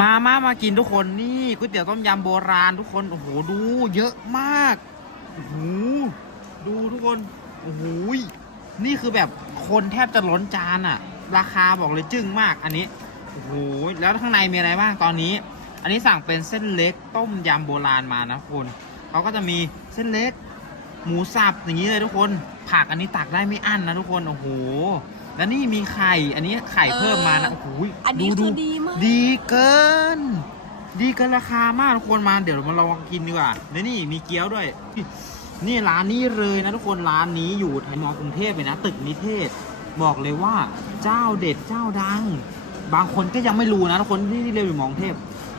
มามามากินทุกคนนี่ก๋วยเตี๋ยวต้มยำโบราณทุกคน โอ้โห ดูเยอะมาก โอ้โห ดูทุกคน โอ้โห นี่คือแบบคนแทบจะล้นจานอะราคาบอกเลยจึ้งมากอันนี้ โอ้โห แล้วข้างในมีอะไรบ้างตอนนี้ อันนี้สั่งเป็นเส้นเล็กต้มยำโบราณมานะคุณเขาก็จะมีเส้นเล็ก หมูสับอย่างนี้เลยทุกคน ผักอันนี้ตักได้ไม่อั้นนะทุกคน โอ้โห แล้วนี่มีไข่ อันนี้ไข่เพิ่มมานะโอ้โหอันนี้ดูคือดูดีมาก ดีเกิน ดีเกินราคามากทุกคนมาเดี๋ยวเรามาลองกินดีกว่าแล้วนี่มีเกี๊ยวด้วย นี่ร้านนี้เลยนะทุกคนร้านนี้อยู่แถวมอกรุงเทพเลยนะ ตึกนิเทศ บอกเลยว่าเจ้าเด็ดเจ้าดัง บางคนก็ยังไม่รู้นะทุกคนที่ที่เรียนอยู่มอกรุงเทพ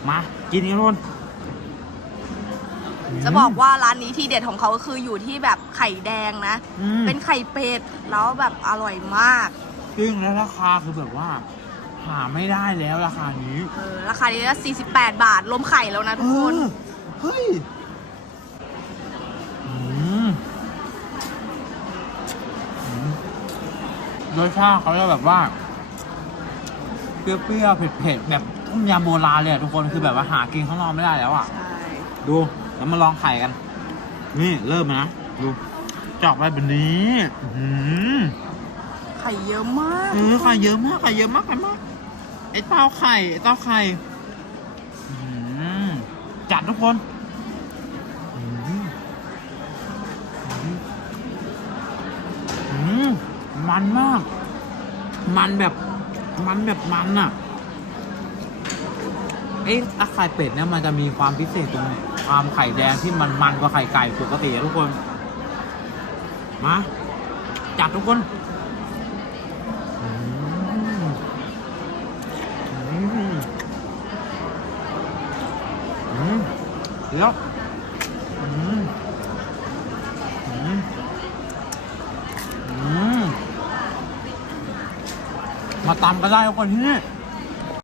มากินกันทุกคนจะบอกว่าร้านนี้ที่เด็ดของเขาก็คืออยู่ที่แบบไข่แดงนะอืมเป็นไข่เป็ดแล้วแบบอร่อยมาก จริงแล้วราคาคือแบบว่า หาไม่ได้แล้วราคานี้เออราคานี้ละ48 บาทรวมไข่แล้วนะทุกคน เออเฮ้ยอืมอืมรสชาติเขาจะแบบว่า เปรี้ยวๆเผ็ดๆแบบต้มยำโบราณเลยอะทุกคนคือแบบว่าหากินข้างนอกไม่ได้แล้วอะ ใช่ ดูแล้วมาลองไข่กัน นี่เริ่มนะ ดูเจอกไปแบบนี้ อื้อหือไข่เยอะมากเออไข่เยอะมากไข่เยอะมากไข่มากไอ้เต้าไข่ไอ้เต้าไข่อื้อหือจัดทุกคนอื้อหืออื้อหือมันมาก มันแบบมันแบบมันอะไอ้ตะไข่เป็ดเนี่ยมันจะมีความพิเศษตรงความไข่แดงที่มันมันกว่าไข่ไก่ปกติอะทุกคน มา จัดทุกคนอืมอืมอืม เดี๋ยวอืมอืมอืมมาตำก็ได้ทุกคนที่นี่